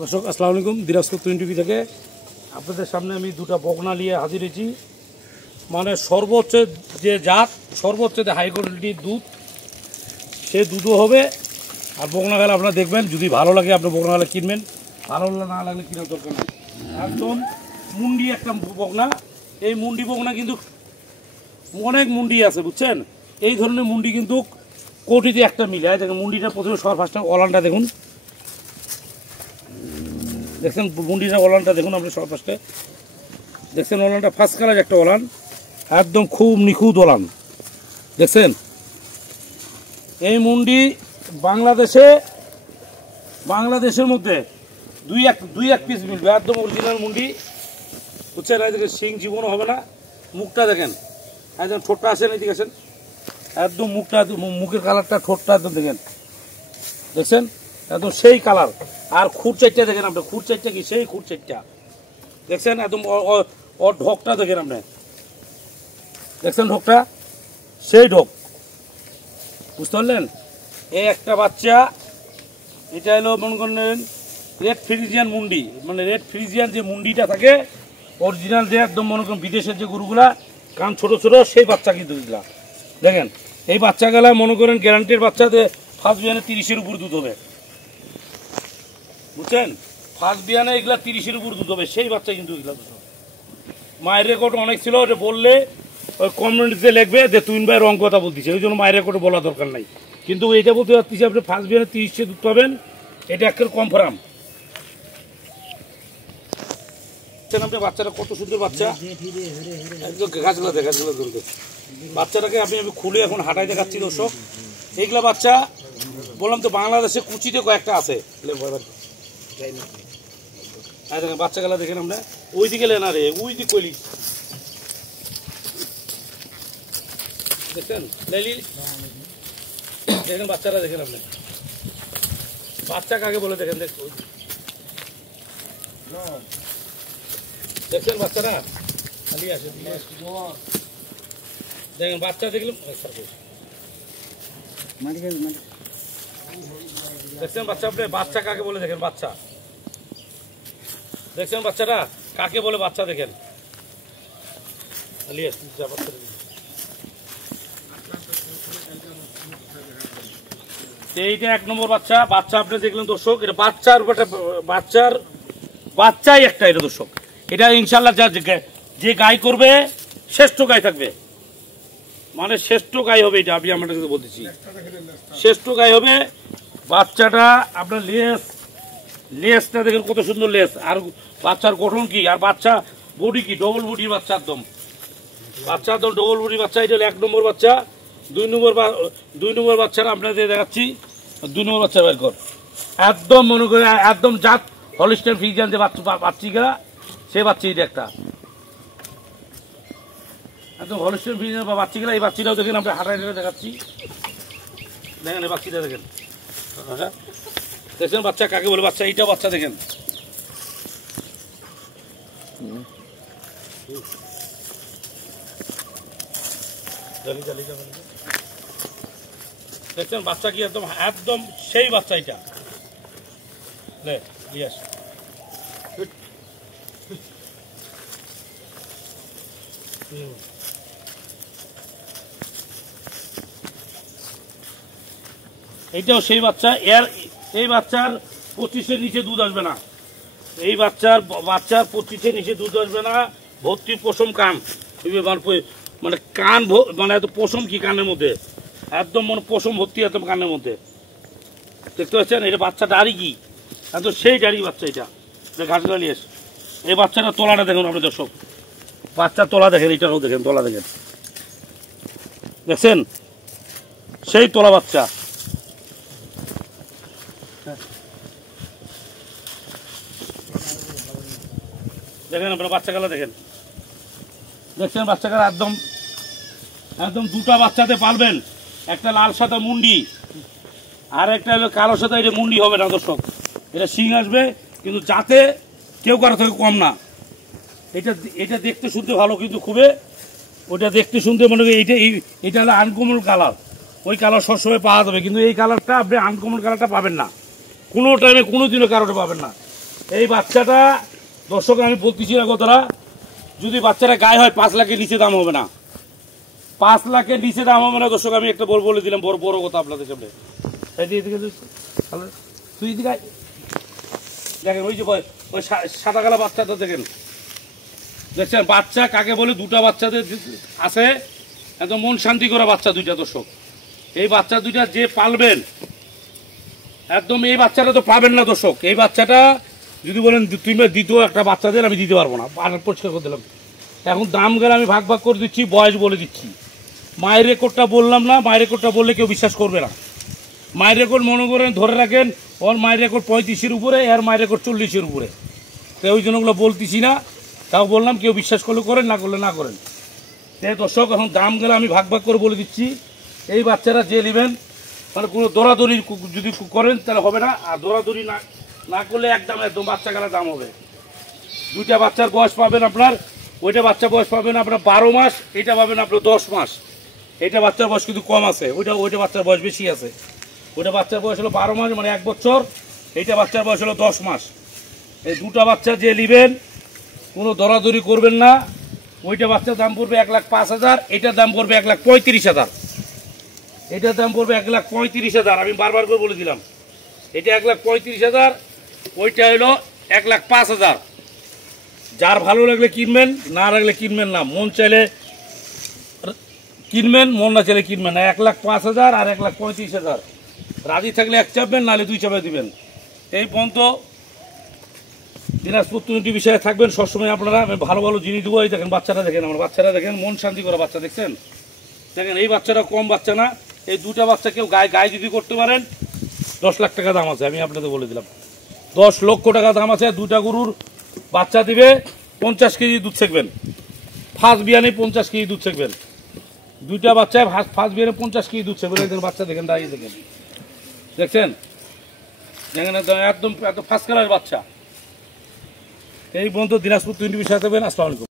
দর্শক আসসালামু আলাইকুম, দিনাজপুর টুইন টিভি থেকে আপনাদের সামনে আমি দুটা বকনা নিয়ে হাজির হয়েছি। মানে সর্বোচ্চ যে জাত, সর্বোচ্চ যে হাই কোয়ালিটির দুধ, সে দুধও হবে। আর বকনা গেলে আপনারা দেখবেন, যদি ভালো লাগে আপনি বকনা গেলে কিনবেন, ভালো না লাগলে কেনার দরকার নেই। একদম মুন্ডি একটা বকনা। এই মুন্ডি বকনা কিন্তু অনেক মুন্ডি আছে, বুঝছেন। এই ধরনের মুন্ডি কিন্তু কোটিতে একটা মিলে। দেখেন মুন্ডিটা প্রথমে সবার ফার্স্টে ওলানটা দেখুন, দেখছেন মুন্ডিটা ওলানটা দেখুন। আপনি সবার ফার্স্টে দেখছেন ওলানটা ফার্স্ট কালার একটা ওলান, একদম খুব নিখুঁত ওলান, দেখছেন। এই মুন্ডি বাংলাদেশের মধ্যে দুই এক পিস মিলবে, একদম অরিজিনাল মুন্ডি, বুঝছেন। এই দেখেন সিং জীবনও হবে না। মুখটা দেখেন, একদম ঠোঁটটা আসেন, এদিকে আসেন, একদম মুখটা, মুখের কালারটা, ঠোঁটটা একদম দেখেন, দেখছেন একদম সেই কালার। আর খুঁট চারটা দেখেন আপনি, খুঁট চারটা কি সেই খুঁট চারটা, দেখছেন একদম। ওর ঢোকটা দেখেন আপনি, দেখছেন ঢোকটা সেই ঢোক, বুঝতে পারলেন। এই একটা বাচ্চা, এটা হলো মনে করেন রেড ফ্রিজিয়ান মুন্ডি, মানে রেড ফ্রিজিয়ান যে মুন্ডিটা থাকে অরিজিনাল, যে একদম মনে করেন বিদেশের যে গরুগুলা কান ছোট ছোট, সেই বাচ্চা কিন্তু এগুলা দেখেন। এই বাচ্চাগুলা মনে করেন গ্যারান্টির বাচ্চাতে ফার্স্ট বিয়ানে 30-এর উপর দুধ হবে, বুঝছেন। ফার্স্ট বিয়ানে এগুলা 30-এর উপর দুধ হবে, সেই বাচ্চা কিন্তু এগুলা। মায়ের রেকর্ড অনেক ছিল, ওটা বললে ওই কমিউনিটিতে লিখবে যে তুইন ভাই রং কথা বলতেছে, ওই জন্য মায়ের রেকর্ডে বলা দরকার নাই। কিন্তু এটা বলতে পারতেছি আপনি ফার্স্ট বিয়ানে 30-এ দুধ পাবেন, এটা একটা কনফার্ম। আপনি বাচ্চাটা কত সুন্দর বাচ্চা, একদম গাছগুলো গাছগুলো তুলতে। বাচ্চাটাকে আমি খুলে এখন হাঁটাই দেখাচ্ছি দর্শক। এইগুলা বাচ্চা বললাম তো বাংলাদেশে কুচিতে কয়েকটা আছে। দেখেন বাচ্চাগুলা দেখেন আমরা, ওই দিকে লেনা রে, ওই দিক কইলি দেখেন লেলি, দেখেন বাচ্চারা দেখেন আপনি। বাচ্চা কাকে বলে দেখেন, দেখছেন বাচ্চারা খালি আসে, দেখেন বাচ্চা দেখলাম, দেখছেন বাচ্চা আপনি। বাচ্চা কাকে বলে দেখেন, বাচ্চা দেখছেন বাচ্চারা কাকে বলে, বাচ্চা দেখেন। এইটা 1 নম্বর বাচ্চা। বাচ্চা আপনি দেখলেন দর্শক, এটা বাচ্চাই একটা, এটা দর্শক। এটা ইনশাল্লাহ যে গাই করবে শ্রেষ্ঠ গাই থাকবে, মানে শ্রেষ্ঠ গাই হবে। এটা আমি আপনার কাছে বলতেছি, শ্রেষ্ঠ গাই হবে। বাচ্চাটা আপনার লেসটা দেখেন কত সুন্দর লেস, আর বাচ্চার গঠন কি, আর বাচ্চা বডি কি, ডবল বডির বাচ্চা, একদম বাচ্চা একদম ডবল বডির বাচ্চা। এটা হলো 1 নম্বর বাচ্চা। 2 নম্বর বাচ্চারা আপনাদের দেখাচ্ছি। 2 নম্বর বাচ্চা বের কর, একদম মনে করে একদম জাত হলিস্টাইন ফ্রিজিয়ান যে বাচ্চিকা, সে বাচ্চা এটা একটা একদম হলিস্টাইন ফ্রিজিয়ান বা বাচ্চিগুলা। এই বাচ্চিটাও দেখেন আমরা হাঁটাই দেখাচ্ছি, দেখেন এই বাচ্চিটা দেখেন, দেখছেন বাচ্চা কাকে বলে, বাচ্চা এইটা বাচ্চা দেখেন। দেখছেন বাচ্চা কি একদম একদম সেই বাচ্চা। এটা এইটাও সেই বাচ্চা। এই বাচ্চার 25-এর নিচে দুধ আসবে না। এই বাচ্চার 25-এর নিচে দুধ আসবে না। ভর্তি পশম কান, মানে কান মানে এত পশম কি কানের মধ্যে, একদম মানে পশম ভর্তি একদম কানের মধ্যে, দেখতে পাচ্ছেন। এটা বাচ্চা দাড়ি কি, একদম সেই দাড়ি বাচ্চা। এটা ঘাসগুলো নিয়ে এসে এই বাচ্চাটা তোলাটা দেখুন আপনি দর্শক, বাচ্চা তোলা দেখেন, এটাও দেখেন তোলা দেখেন, দেখছেন সেই তোলা বাচ্চা। দেখেন আপনার বাচ্চাগুলো দেখেন, দেখছেন বাচ্চাগুলো একদম একদম দুটা বাচ্চাতে পারবেন। একটা লাল সাদা মুন্ডি, আর একটা হলো কালো সাদা। এটা মুন্ডি হবে না দর্শক, এটা শিং আসবে, কিন্তু যাতে কেউ কারো থেকে কম না। এটা দেখতে শুনতে ভালো, কিন্তু খুবই ওইটা দেখতে শুনতে মনে করি এটা হলো আনকমন কালার। ওই কালার সবসময় পাওয়া যাবে, কিন্তু এই কালারটা আপনি আনকমন কালারটা পাবেন না কোনো টাইমে, কোনো দিনও কারোটা পাবেন না। এই বাচ্চাটা দর্শক আমি বলতেছি না কথাটা, যদি বাচ্চাটা গায়ে হয় 5 লাখের নিচে দাম হবে না, 5 লাখের নিচে দাম হবে না দর্শক। আমি একটা বলে দিলাম, বড় বড় কথা আপনাদের সামনে। তুই দিকে দেখেন, ওই যে ওই সাদা কালা বাচ্চাটা দেখেন, দেখছেন বাচ্চা কাকে বলে? দুটা বাচ্চাদের আছে একদম মন শান্তি করা বাচ্চা দুইটা দর্শক। এই বাচ্চা দুইটা যে পালবেন একদম, এই বাচ্চাটা তো পাবেন না দর্শক। এই বাচ্চাটা যদি বলেন তুমি দ্বিতীয় একটা বাচ্চাদের আমি দিতে পারবো না, পরিষ্কার করে দিলাম। এখন দাম গেলে আমি ভাগ ভাগ করে দিচ্ছি, বয়স বলে দিচ্ছি। মায়ের রেকর্ডটা বললাম না, মায়ের রেকর্ডটা বললে কেউ বিশ্বাস করবে না। মায়ের রেকর্ড মনে করেন ধরে রাখেন, ওর মায়ের রেকর্ড 35-এর উপরে, এর মায়ের রেকর্ড 40-এর উপরে। তো ওই জন্য ওগুলো বলতেছি না, তাও বললাম কেউ বিশ্বাস করলে করেন, না করলে না করেন। তাই দর্শক এখন দাম গেলে আমি ভাগ ভাগ করে বলে দিচ্ছি। এই বাচ্চারা যে নেবেন মানে কোনো দৌড়াদৌড়ি যদি করেন তাহলে হবে না, আর দৌড়াদৌড়ি না করলে একদম বাচ্চা গেলে দাম হবে। দুইটা বাচ্চার বয়স পাবেন আপনার, ওইটা বাচ্চা বয়স পাবেন আপনার 12 মাস, এটা পাবেন আপনার 10 মাস। এটা বাচ্চার বয়স কিন্তু কম আছে, ওইটা বাচ্চার বয়স বেশি আছে। ওইটা বাচ্চার বয়স হলো 12 মাস মানে 1 বছর, এইটা বাচ্চার বয়স হলো 10 মাস। এই দুটা বাচ্চা যে নেবেন কোনো দরাদরি করবেন না। ওইটা বাচ্চার দাম পড়বে 1,05,000, এটার দাম পড়বে 1,35,000। এটার দাম পড়বে 1,35,000, আমি বারবার করে বলে দিলাম। এটা 1,35,000, ওইটা হলো 1,05,000। যার ভালো লাগলে কিনবেন, না লাগলে কিনবেন না। মন চাইলে কিনবেন, মন না চাইলে কিনবেন না। 1,05,000 আর 1,35,000। রাজি থাকলে 1 চাপবেন, নাহলে 2 চাপে দিবেন। এই পর্যন্ত দিনাজপুর টিভি বিষয়ে থাকবেন সবসময় আপনারা। আমি ভালো ভালো জিনিস দেবো। এই দেখেন বাচ্চাটা দেখেন, আমার বাচ্চারা দেখেন, মন শান্তি করা বাচ্চা দেখছেন। দেখেন এই বাচ্চাটা কম বাচ্চা না। এই দুটা বাচ্চা কেউ গায়ে যদি করতে পারেন 10 লাখ টাকা দাম আছে, আমি আপনাদের বলে দিলাম। 10 লক্ষ টাকা দাম আছে। দুটা গরুর বাচ্চা দিবে 50 কেজি দুধ ছেঁকবেন, ফার্স্ট বিয়ানে 50 কেজি দুধ ছেঁকবেন। দুইটা বাচ্চায় ফার্স্ট বিয়ানে 50 কেজি দুধ ছেঁকবেন। একজন বাচ্চা দেখেন, দাঁড়িয়ে দেখেন, দেখছেন দেখেন একদম ফার্স্ট কালার বাচ্চা। এই পর্যন্ত দিনাজপুর টিভি বিষয়ে থাকবেন। আসসালামু আলাইকুম।